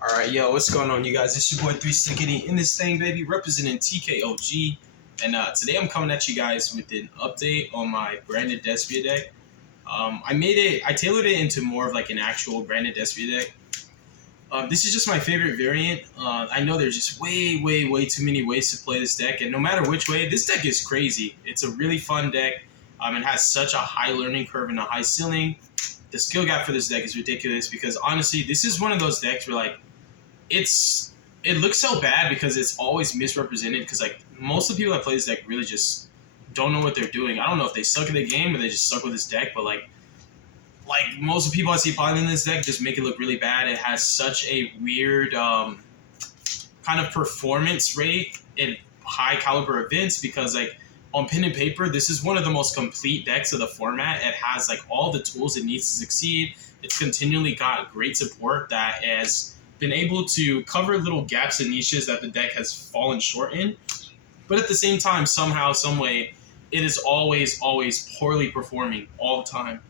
Alright, yo, what's going on, you guys? It's your boy 3 Stickity in this thing, baby, representing TKOG. And today I'm coming at you guys with an update on my branded DESPIA deck. I tailored it into more of like an actual branded DESPIA deck. This is just my favorite variant. I know there's just way too many ways to play this deck, and no matter which way, this deck is crazy. It's a really fun deck. It has such a high learning curve and a high ceiling. The skill gap for this deck is ridiculous because honestly, this is one of those decks where like it looks so bad because it's always misrepresented because like most of the people that play this deck really just don't know what they're doing. I don't know if they suck at the game or they just suck with this deck, but like most of the people I see playing this deck just make it look really bad. It has such a weird kind of performance rate in high caliber events because like on pen and paper, this is one of the most complete decks of the format. It has like all the tools it needs to succeed. It's continually got great support that has been able to cover little gaps and niches that the deck has fallen short in. But at the same time, somehow, some way, it is always poorly performing all the time.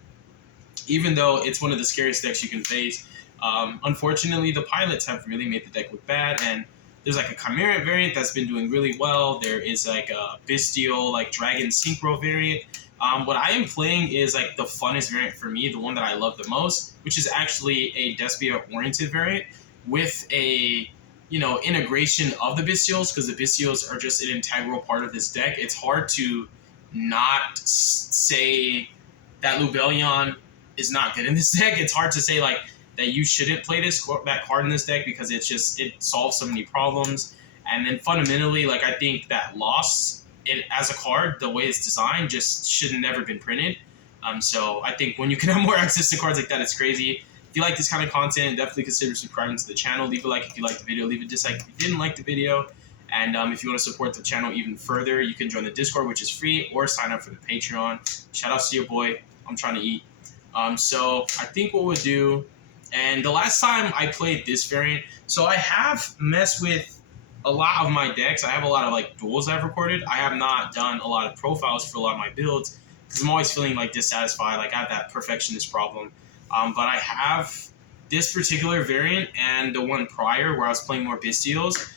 Even though it's one of the scariest decks you can face. Unfortunately, the pilots have really made the deck look bad, and there's like a Chimera variant that's been doing really well. There is like a BYSTIal, like Dragon Synchro variant. What I am playing is like the funnest variant for me, the one that I love the most, which is actually a DESPIA-oriented variant with a integration of the BYSTIALs, because the BYSTIALs are just an integral part of this deck. It's hard to not say that Lubellion is not good in this deck. It's hard to say like that you shouldn't play that card in this deck because it solves so many problems. And then fundamentally, like I think that Lost as a card, the way it's designed, just should have never been printed. So I think when you can have more access to cards like that, it's crazy. If you like this kind of content, definitely consider subscribing to the channel. Leave a like if you liked the video. Leave a dislike if you didn't like the video. And if you want to support the channel even further, you can join the Discord, which is free, or sign up for the Patreon. Shout out to your boy. I'm trying to eat. So I think what we'll do, and the last time I played this variant, so I have messed with a lot of my decks. I have a lot of like duels I've recorded. I have not done a lot of profiles for a lot of my builds because I'm always feeling like dissatisfied. Like I have that perfectionist problem. But I have this particular variant and the one prior where I was playing more BYSTIALs.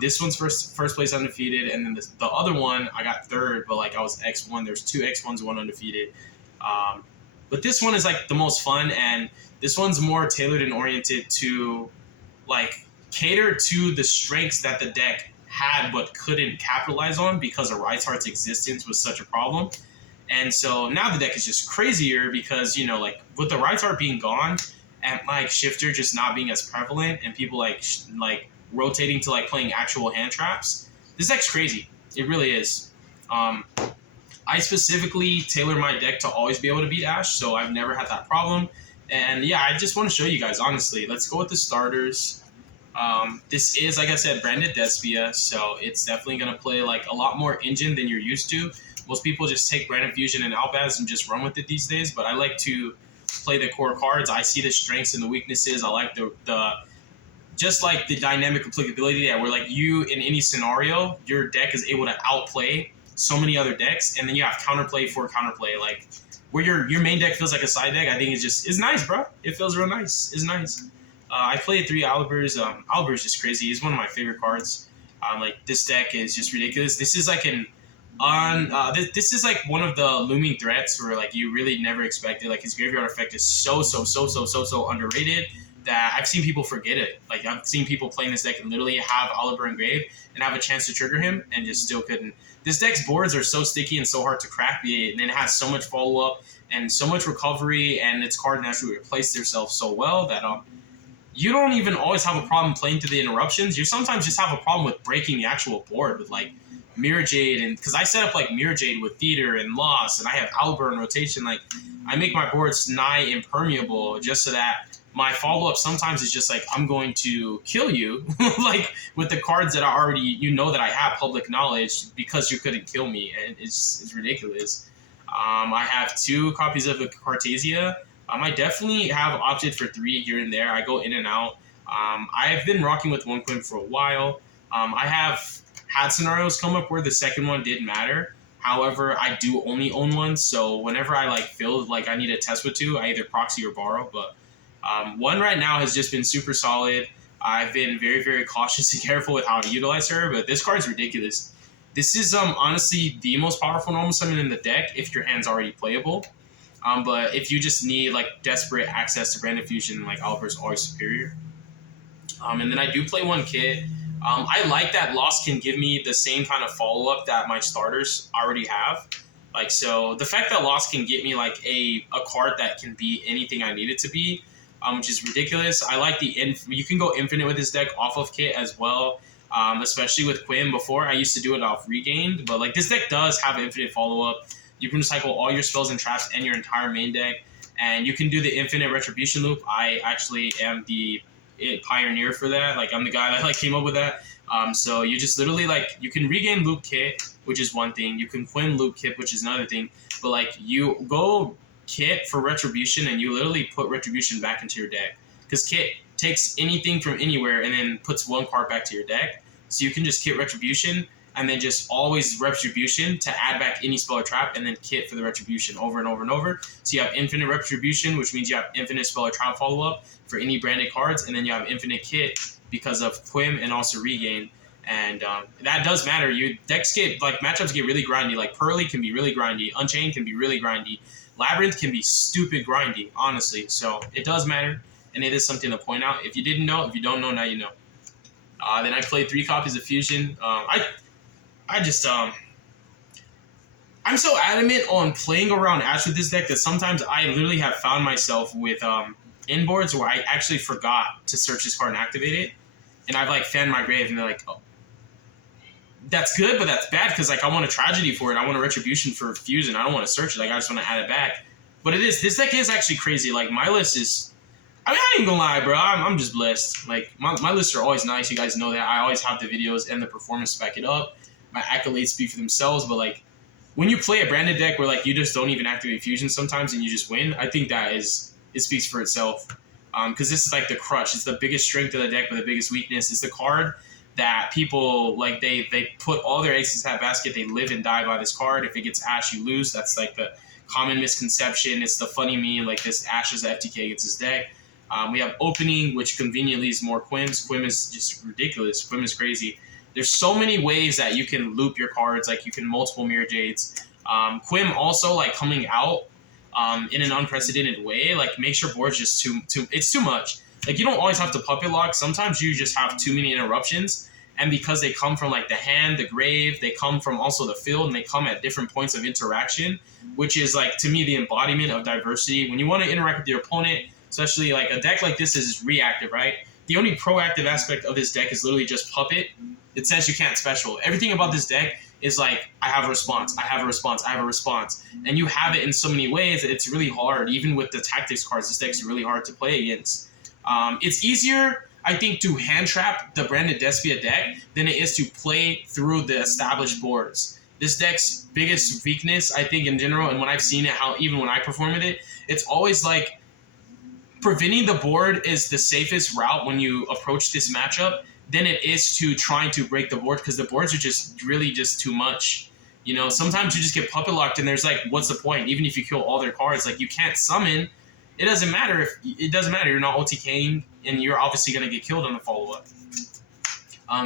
This one's first place undefeated, and then the other one I got third, but like I was X1. There's two X1s, one undefeated. But this one is like the most fun, and this one's more tailored and oriented to like cater to the strengths that the deck had but couldn't capitalize on because of Reinhardt's existence was such a problem. And so now the deck is just crazier because, like with the Reinhardt being gone and like Shifter just not being as prevalent and people like rotating to like playing actual hand traps, this deck's crazy. It really is. I specifically tailor my deck to always be able to beat Ash, so I've never had that problem. And yeah, I just want to show you guys, honestly. Let's go with the starters. This is, like I said, branded DESPIA, so it's definitely going to play like a lot more engine than you're used to. Most people just take Branded Fusion and Albaz and just run with it these days, but I like to play the core cards. I see the strengths and the weaknesses. I like the just like the dynamic applicability that where like you, in any scenario, your deck is able to outplay so many other decks, and then you have counterplay for counterplay. Like where your main deck feels like a side deck, I think it's nice, bro. It feels real nice. It's nice. I played 3 Albers. Alber's just crazy. He's one of my favorite cards. Like this deck is just ridiculous. This is like this is like one of the looming threats where like you really never expect it. Like his graveyard effect is so underrated that I've seen people forget it. Like I've seen people playing this deck and literally have Oliver engraved and have a chance to trigger him and just still couldn't. This deck's boards are so sticky and so hard to crack, and it has so much follow up and so much recovery, and its card naturally replace themselves so well that you don't even always have a problem playing through the interruptions. You sometimes just have a problem with breaking the actual board with like Mirror Jade, and because I set up like Mirror Jade with Theater and Lost, and I have Albert in rotation. Like I make my boards nigh impermeable just so that my follow-up sometimes is just like, I'm going to kill you, like with the cards that I already, that I have public knowledge because you couldn't kill me, and it's ridiculous. I have 2 copies of the Cartesia. I definitely have opted for 3 here and there. I go in and out. I've been rocking with 1 coin for a while. I have had scenarios come up where the second one did matter. However, I do only own 1, so whenever I like feel like I need to test with 2, I either proxy or borrow, but One right now has just been super solid. I've been very, very cautious and careful with how to utilize her, but this card is ridiculous. This is honestly the most powerful normal summon in the deck if your hand's already playable. But if you just need like desperate access to Branded Fusion, like Oliver's always superior. And then I do play one kit. I like that Lost can give me the same kind of follow up that my starters already have. Like, so the fact that Lost can get me like a card that can be anything I need it to be, which is ridiculous. I like you can go infinite with this deck off of kit as well. Especially with Quim. Before I used to do it off regained, but like this deck does have infinite follow up. You can recycle all your spells and traps and your entire main deck, and you can do the infinite retribution loop. I actually am the pioneer for that. Like I'm the guy that like came up with that. So you just literally like you can regain loop kit, which is one thing. You can Quim loop kit, which is another thing. But like you go kit for retribution, and you literally put retribution back into your deck because kit takes anything from anywhere and then puts one card back to your deck. So you can just kit retribution and then just always retribution to add back any spell or trap and then kit for the retribution over and over and over. So you have infinite retribution, which means you have infinite spell or trap follow up for any branded cards, and then you have infinite kit because of Quim and also regain. And that does matter. Decks get like matchups get really grindy. Like Pearly can be really grindy, Unchained can be really grindy, Labyrinth can be stupid grindy, honestly. So it does matter. And it is something to point out. If you didn't know, if you don't know, now you know. Then I played 3 copies of Fusion. I'm so adamant on playing around Ash with this deck that sometimes I literally have found myself with inboards where I actually forgot to search this card and activate it. And I've like fanned my grave and they're like, oh, that's good, but that's bad because like I want a tragedy for it. I want a retribution for Fusion. I don't want to search it. Like I just want to add it back. But this deck is actually crazy. Like my list is, I mean, I ain't gonna lie, bro. I'm just blessed. Like, my lists are always nice. You guys know that. I always have the videos and the performance to back it up. My accolades speak for themselves. But, like, when you play a branded deck where, like, you just don't even activate Fusion sometimes and you just win, I think it speaks for itself. Because this is, like, the crutch. It's the biggest strength of the deck, but the biggest weakness. It's the card that people, like, they put all their eggs in that basket. They live and die by this card. If it gets Ash, you lose. That's, like, the common misconception. It's the funny meme, like, this Ash is FTK against his deck. We have Opening, which conveniently is more Quims. Quim is just ridiculous. Quim is crazy. There's so many ways that you can loop your cards. Like, you can multiple Mirror Jades. Quim also, like, coming out in an unprecedented way, like, makes your board just it's too much. Like, you don't always have to puppet lock. Sometimes you just have too many interruptions. And because they come from, like, the hand, the grave, they come from also the field, and they come at different points of interaction, which is, like, to me, the embodiment of diversity. When you want to interact with your opponent, especially like a deck like this is reactive, right? The only proactive aspect of this deck is literally just puppet. It says you can't special. Everything about this deck is like, I have a response, I have a response, I have a response. And you have it in so many ways that it's really hard. Even with the tactics cards, this deck's really hard to play against. It's easier, I think, to hand trap the branded Despia deck than it is to play through the established boards. This deck's biggest weakness, I think, in general, and when I've seen it, even when I perform with it, it's always like, preventing the board is the safest route when you approach this matchup than it is to trying to break the board, because the boards are just really just too much. You know, sometimes you just get puppet locked and there's like, what's the point? Even if you kill all their cards, like you can't summon. It doesn't matter you're not OTKing and you're obviously going to get killed on the follow-up.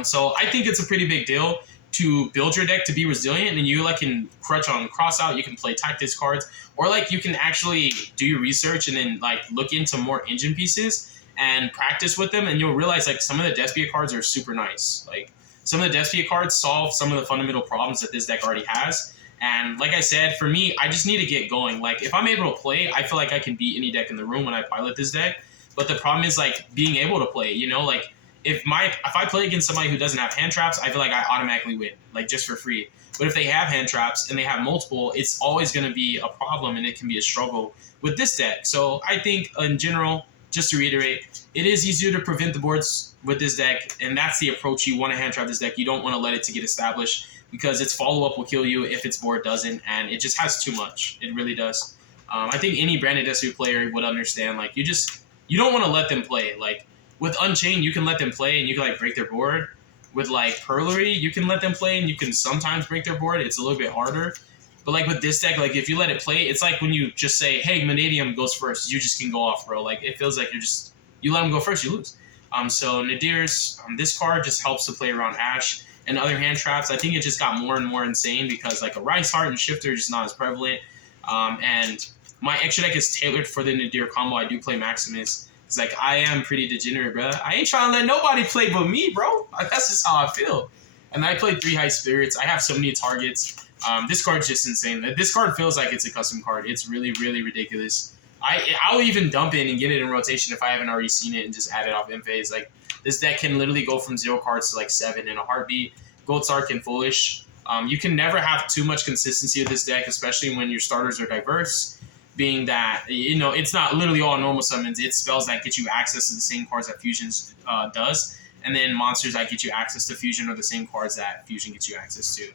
So I think it's a pretty big deal to build your deck to be resilient, and you like can crutch on cross out, you can play tactics cards, or like you can actually do your research and then like look into more engine pieces and practice with them, and you'll realize like some of the Despia cards are super nice. Like some of the Despia cards solve some of the fundamental problems that this deck already has. And like I said, for me, I just need to get going. Like if I'm able to play, I feel like I can beat any deck in the room when I pilot this deck. But the problem is like being able to play, you know, like if I play against somebody who doesn't have hand traps, I feel like I automatically win, like just for free. But if they have hand traps and they have multiple, it's always going to be a problem, and it can be a struggle with this deck. So I think in general, just to reiterate, it is easier to prevent the boards with this deck, and that's the approach you want to hand trap this deck. You don't want to let it to get established, because its follow-up will kill you if its board doesn't, and it just has too much. It really does. I think any branded Destiny player would understand, like, you don't want to let them play. Like, with Unchained, you can let them play and you can, like, break their board. With, like, Perlery, you can let them play and you can sometimes break their board. It's a little bit harder. But like with this deck, like if you let it play, it's like when you just say, "Hey, Vanadium goes first," you just can go off, bro. Like it feels like you let him go first, you lose. So Nadir's this card just helps to play around Ash and other hand traps. I think it just got more and more insane because like a Rice Heart and Shifter is just not as prevalent. And my extra deck is tailored for the Nadir combo. I do play Maximus. It's like I am pretty degenerate, bro. I ain't trying to let nobody play but me, bro. That's just how I feel. And I played 3 High Spirits. I have so many targets. This card's just insane. This card feels like it's a custom card. It's really, really ridiculous. I'll even dump it and get it in rotation if I haven't already seen it and just add it off in phase. Like this deck can literally go from 0 cards to like 7 in a heartbeat. Gold Sark and Foolish. You can never have too much consistency with this deck, especially when your starters are diverse. Being that, you know, it's not literally all normal summons. It's spells that get you access to the same cards that Fusions does. And then monsters that get you access to Fusion are the same cards that Fusion gets you access to.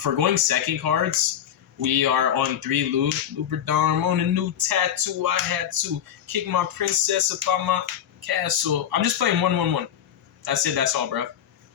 For going second cards, we are on 3 Lubridarm on a new tattoo. I had to kick my princess up on my castle. I'm just playing 1/1/1. That's it. That's all, bro.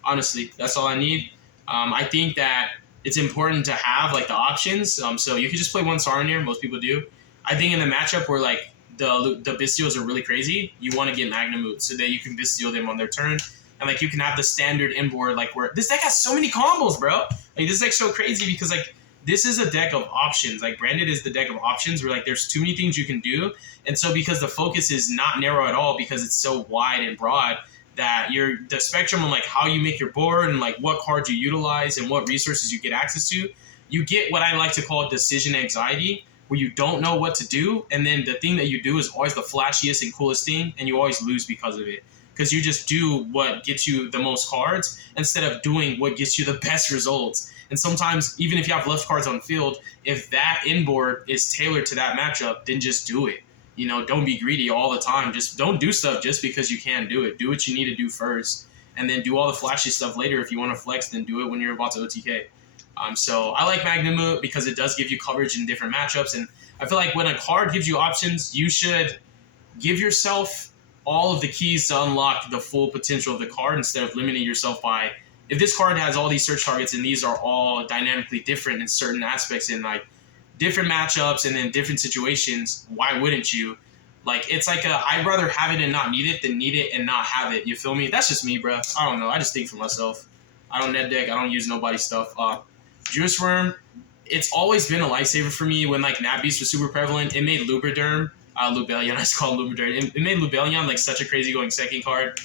Honestly, that's all I need. I think that it's important to have like the options. So you can just play 1 Saronir. Most people do. I think in the matchup where like the Bystials are really crazy, you want to get Magnamut so that you can Bystial them on their turn. And like you can have the standard inboard like where this deck has so many combos, bro. Like this deck's so crazy because like this is a deck of options. Like Branded is the deck of options where like there's too many things you can do. And so because the focus is not narrow at all because it's so wide and broad that the spectrum on like how you make your board and like what cards you utilize and what resources you get access to, you get what I like to call decision anxiety, where you don't know what to do, and then the thing that you do is always the flashiest and coolest thing, and you always lose because of it. Because you just do what gets you the most cards instead of doing what gets you the best results. And sometimes, even if you have left cards on field, if that inboard is tailored to that matchup, then just do it. You know, don't be greedy all the time. Just don't do stuff just because you can do it. Do what you need to do first, and then do all the flashy stuff later. If you want to flex, then do it when you're about to OTK. So I like Magnamut because it does give you coverage in different matchups, and I feel like when a card gives you options, you should give yourself all of the keys to unlock the full potential of the card instead of limiting yourself by, if this card has all these search targets and these are all dynamically different in certain aspects in like different matchups and in different situations, why wouldn't you? Like, it's like I'd rather have it and not need it than need it and not have it. You feel me? That's just me, bro. I don't know. I just think for myself. I don't net deck. I don't use nobody's stuff. Juice Worm, it's always been a lifesaver for me when like Nat Beast was super prevalent. It made Lubellion, I just call it Lubellion. It made Lubellion like such a crazy going second card.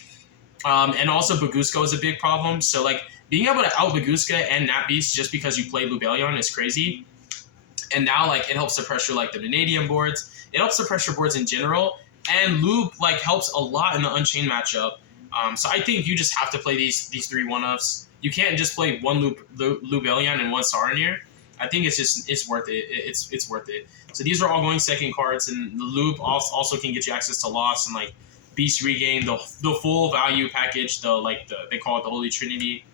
And also Baguska is a big problem. So like being able to out Baguska and Nat Beast just because you played Lubellion is crazy. And now like it helps to pressure like the Vanadium boards. It helps to pressure boards in general. And Lube like helps a lot in the Unchained matchup. So I think you just have to play these 3 1-ups. You can't just play 1 Lubellion and 1 Saronir. I think it's worth it. It's worth it. So these are all going second cards, and the Lube also can get you access to Lost and like Beast Regain, the full value package. They call it the Holy Trinity.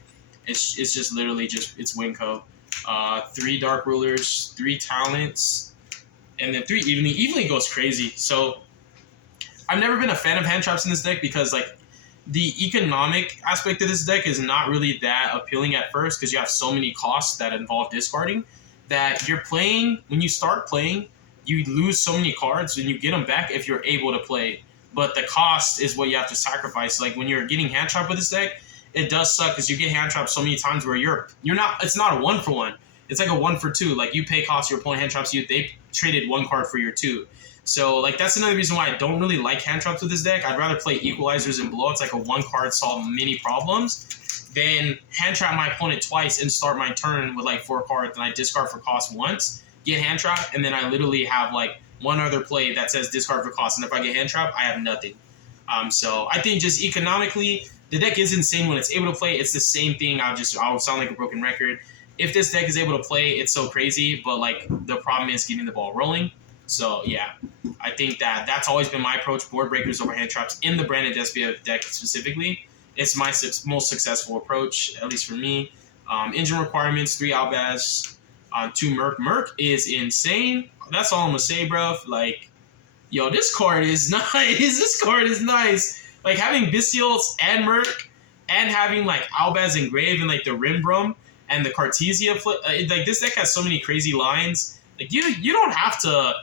It's just literally it's Winco. 3 Dark Rulers, 3 Talents, and then 3 Evening. Evening goes crazy. So I've never been a fan of hand traps in this deck because like the economic aspect of this deck is not really that appealing at first because you have so many costs that involve discarding that when you start playing, you lose so many cards and you get them back if you're able to play. But the cost is what you have to sacrifice. Like when you're getting hand trapped with this deck, it does suck because you get hand trapped so many times where you're not. It's not a 1-for-1. It's like a 1-for-2. Like you pay cost, your opponent hand traps you. They traded 1 card for your 2. So like that's another reason why I don't really like hand traps with this deck. I'd rather play Equalizers and Blowouts, like a 1-card solve many problems, than hand trap my opponent twice and start my turn with like 4 cards and I discard for cost once, get hand trapped, and then I literally have like one other play that says discard for cost, and if I get hand trapped, I have nothing. So I think just economically, the deck is insane when it's able to play. It's the same thing. I'll sound like a broken record. If this deck is able to play, it's so crazy, but like the problem is getting the ball rolling. So yeah, I think that's always been my approach. Board breakers over hand traps in the Branded DESPIA deck specifically. It's my most successful approach, at least for me. Engine requirements, 3 Albaz, 2 Merc. Merc is insane. That's all I'm gonna say, bro. Like, yo, this card is nice. This card is nice. Like having Bystials and Merc and having like Albaz engraved and like the Rimbrum and the Cartesia like this deck has so many crazy lines. Like you don't have to.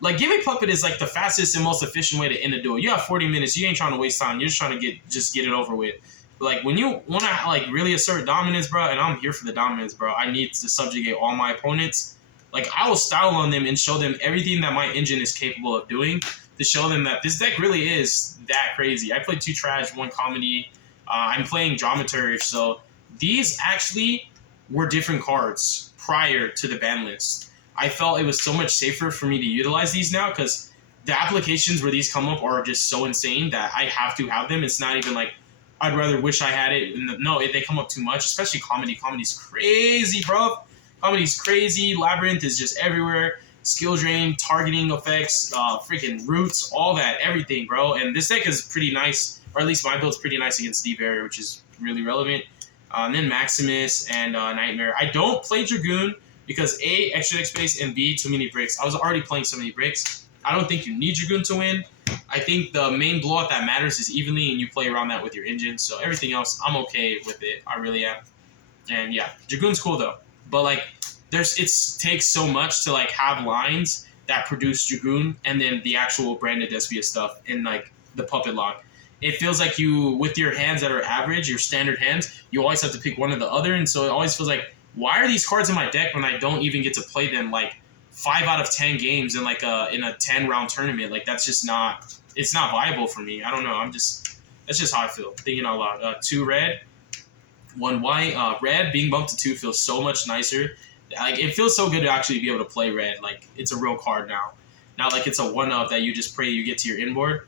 Like, Gimmick Puppet is like the fastest and most efficient way to end a duel. You have 40 minutes. You ain't trying to waste time. You're just trying to get it over with. But like when you want to like really assert dominance, bro, and I'm here for the dominance, bro. I need to subjugate all my opponents. Like I will style on them and show them everything that my engine is capable of doing to show them that this deck really is that crazy. I played 2 trash, 1 comedy. I'm playing dramaturge, so these actually were different cards prior to the ban list. I felt it was so much safer for me to utilize these now because the applications where these come up are just so insane that I have to have them. It's not even like I'd rather wish I had it. No, they come up too much, especially comedy. Comedy's crazy, bro. Comedy's crazy. Labyrinth is just everywhere. Skill drain, targeting effects, freaking roots, all that, everything, bro. And this deck is pretty nice, or at least my build's pretty nice against Deep Barrier, which is really relevant. And then Maximus and Nightmare. I don't play Dragoon because A, extra deck space, and B, too many bricks. I was already playing so many bricks. I don't think you need Dragoon to win. I think the main blowout that matters is evenly, and you play around that with your engine. So everything else, I'm okay with it. I really am. And yeah, Dragoon's cool though. But like, it takes so much to like have lines that produce Dragoon and then the actual branded Despia stuff in like the puppet lock. It feels like you, with your hands that are average, your standard hands, you always have to pick one or the other. And so it always feels like, why are these cards in my deck when I don't even get to play them like 5 out of 10 games in like in a 10-round tournament? Like that's just not, it's not viable for me. I don't know. That's just how I feel. Thinking out loud. 2 red, 1 white. Red being bumped to 2 feels so much nicer. Like it feels so good to actually be able to play red. Like it's a real card now. Not like it's a 1-up that you just pray you get to your inboard.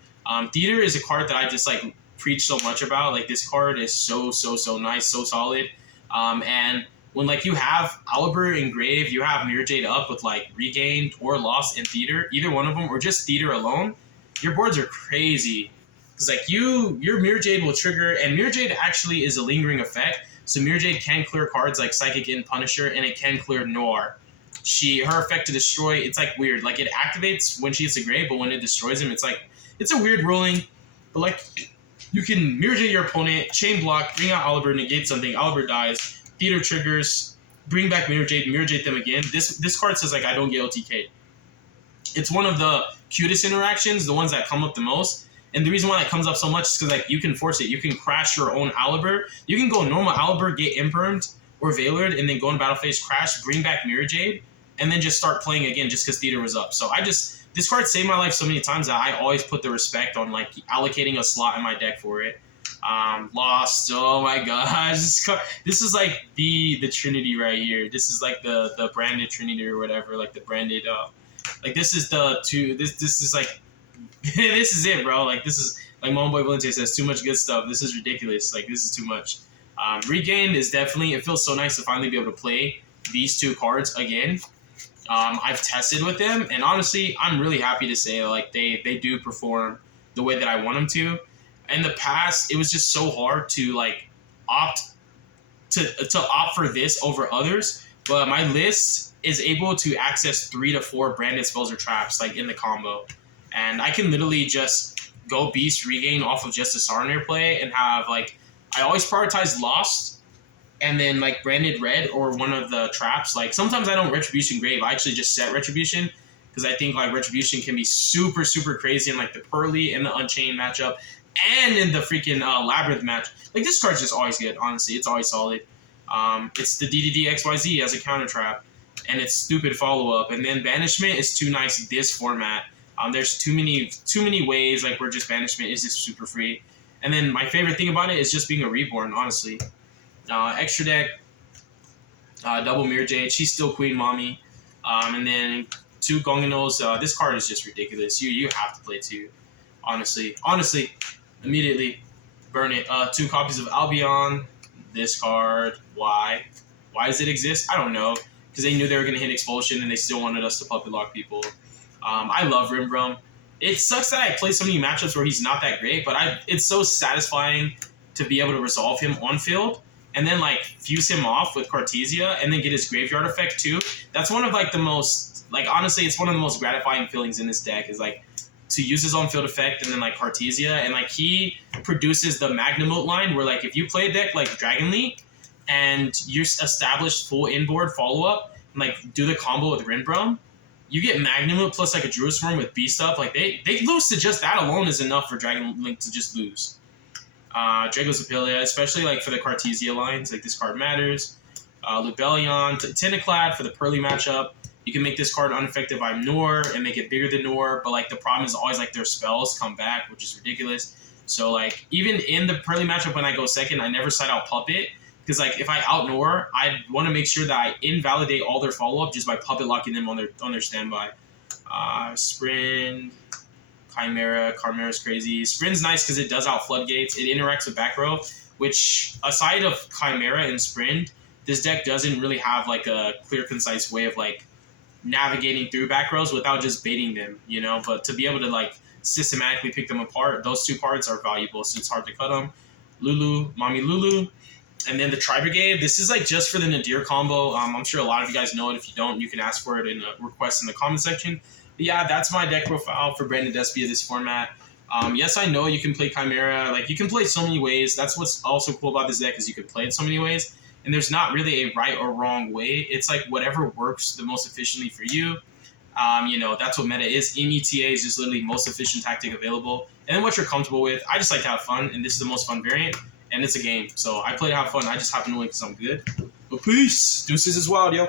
Theater is a card that I just like preach so much about. Like this card is so nice, so solid. And when like you have Aliber and Grave, you have Mirror Jade up with like Regained or Lost in Theater, either one of them, or just Theater alone, your boards are crazy. Because like your Mirror Jade will trigger, and Mirror Jade actually is a lingering effect. So Mirror Jade can clear cards like Psychic and Punisher, and it can clear Noir. Her effect to destroy, it's like weird. Like it activates when she hits a grave, but when it destroys him, it's like, it's a weird ruling. But like, you can Mirror Jade your opponent, chain block, bring out Oliver, negate something, Oliver dies, Theater triggers, bring back Mirror Jade them again. This card says like I don't get OTK. It's one of the cutest interactions, the ones that come up the most. And the reason why that comes up so much is because like you can force it. You can crash your own Aliber. You can go normal Aliber, get Impermed or Veilered, and then go in battle phase, crash, bring back Mirror Jade, and then just start playing again just because Theater was up. So this card saved my life so many times that I always put the respect on like allocating a slot in my deck for it. Lost. Oh my gosh, this is like the Trinity right here. This is like the branded Trinity or whatever, like the branded like this is the two. This is like. This is it, bro. Like this is like my homeboy Valente says, too much good stuff. This is ridiculous. Like this is too much. Regained is definitely. It feels so nice to finally be able to play these 2 cards again. I've tested with them, and honestly, I'm really happy to say like they do perform the way that I want them to. In the past, it was just so hard to like opt for this over others. But my list is able to access 3 to 4 branded spells or traps like in the combo. And I can literally just go Beast Regain off of just a Sarnair play and have, like, I always prioritize Lost and then, like, Branded Red or one of the traps. Like, sometimes I don't Retribution Grave. I actually just set Retribution because I think, like, Retribution can be super crazy in, like, the Pearly and the Unchained matchup and in the freaking Labyrinth match. Like, this card's just always good, honestly. It's always solid. It's the DDD XYZ as a counter trap, and it's stupid follow-up. And then Banishment is too nice this format. There's too many ways like where just Banishment is just super free. And then my favorite thing about it is just being a reborn, honestly. Extra deck, double Mirror Jade. She's still Queen Mommy. And then 2 Gonganos. This card is just ridiculous. You have to play 2. Honestly, immediately burn it. 2 copies of Albion. This card. Why? Why does it exist? I don't know. Because they knew they were going to hit Expulsion and they still wanted us to puppet lock people. I love Rimbrum. It sucks that I play so many matchups where he's not that great, but it's so satisfying to be able to resolve him on field and then like fuse him off with Cartesia and then get his graveyard effect too. That's one of like the most, like honestly, it's one of the most gratifying feelings in this deck is like to use his on field effect and then like Cartesia, and like he produces the Magnamote line where like if you play a deck like Dragon League, and you establish full inboard follow-up, and like do the combo with Rinbrom, you get Magnum plus like a Druid Swarm with Beast Up. Like they lose to just that alone is enough for Dragon Link to just lose. Drago's Apilia, especially like for the Cartesia lines, like this card matters. Lubellion, Tentaclad for the Pearly matchup. You can make this card unaffected by Noor and make it bigger than Noor, but like the problem is always like their spells come back, which is ridiculous. So like even in the Pearly matchup when I go second, I never side out Puppet. Because like if I out Noor, I want to make sure that I invalidate all their follow-up just by puppet locking them on their standby. Sprint, Chimera's crazy. Sprint's nice because it does out Floodgates. It interacts with back row, which aside of Chimera and Sprint, this deck doesn't really have like a clear, concise way of like navigating through back rows without just baiting them, you know. But to be able to like systematically pick them apart, those two parts are valuable, so it's hard to cut them. Mommy Lulu. And then the Tri-Brigade, this is like just for the Nadir combo. I'm sure a lot of you guys know it. If you don't, you can ask for it in a request in the comment section. But yeah, that's my deck profile for Branded Despia this format. Yes, I know you can play Chimera. Like, you can play so many ways. That's what's also cool about this deck is you can play it so many ways. And there's not really a right or wrong way. It's like whatever works the most efficiently for you. You know, that's what meta is. META is just literally most efficient tactic available. And then what you're comfortable with. I just like to have fun, and this is the most fun variant. And it's a game. So I play to have fun. I just happen to win because I'm good. But peace. Deuces is wild, yo.